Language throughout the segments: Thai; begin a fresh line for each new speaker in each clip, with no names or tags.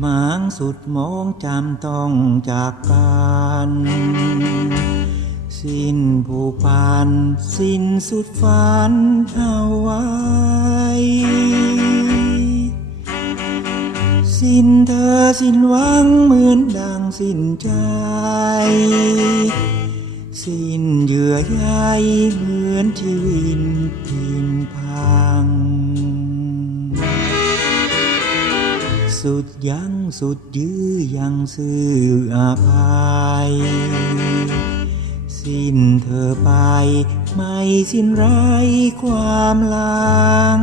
หมางสุดมองจำต้องจากกัน สิ้นผูกพันสิ้นสุดฝันเอาไว้ สิ้นเธอสิ้นหวังเหมือนดังสิ้นใจ สิ้นเยื่อใยเหมือนชีวิต สุดยังสุดยื้อยังซื่ออาภัยสิ้นเธอไป ไม่สิ้นไรความหลัง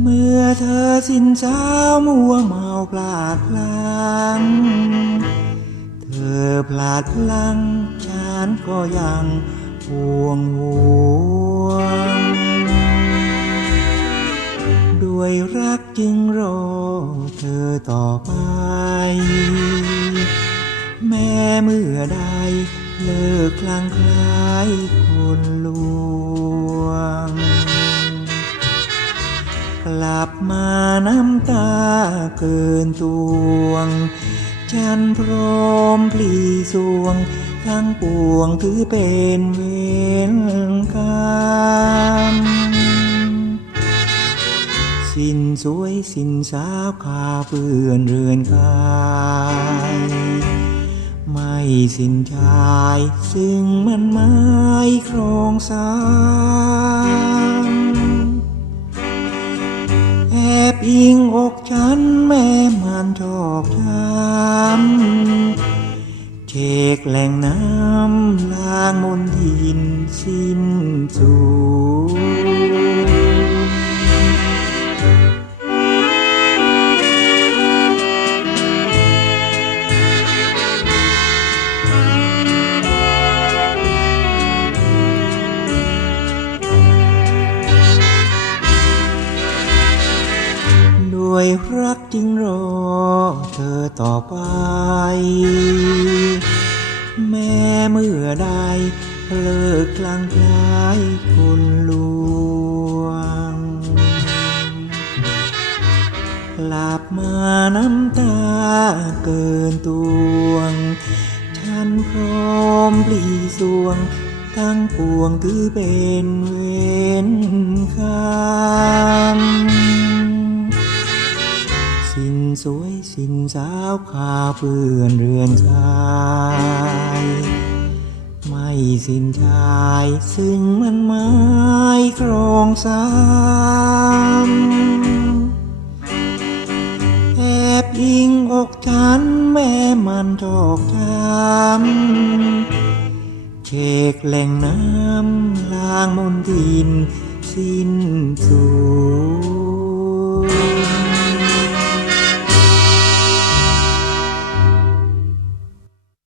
เมื่อเธอสิ้นเช้ามัวเมาพลาดพลัง เธอพลาดพลังฉันก็ยังห่วงห่วง ด้วยรักจึงรอเธอต่อไป แม้เมื่อใดเลิกคลางคลายคนลวง กลับมาน้ำตาเกินตวง ฉันพร้อมพลีสวง ทั้งปวงถือเป็นเวรกรรม สิ้นสวยสิ้นสาวขาเปื้อนเรือนกายไม่สิ้นชาย ซึ่งมันไม้ครองสามแอบอิงอกฉันแม่มันชอกช้ำเชกแหล่งน้ำล้างมนทินสิ้นสุด วยรักจึงรอเธอต่อไป แม้เมื่อใดเลิกกลางคลายคนลวงกลับมาน้ำตาเกินตวง ฉันพร้อมปลีสวง ทั้งปวงคือเป็นเว วยสิ้นสาวขาเปื้อนเรือนชายไม่สิ้นชายซึ่งมันไม้ครองสามแอบยิงอกฉันแม่มันจอกช้ำเชกแหล่งน้ำล้างมนทินสิ้นสุด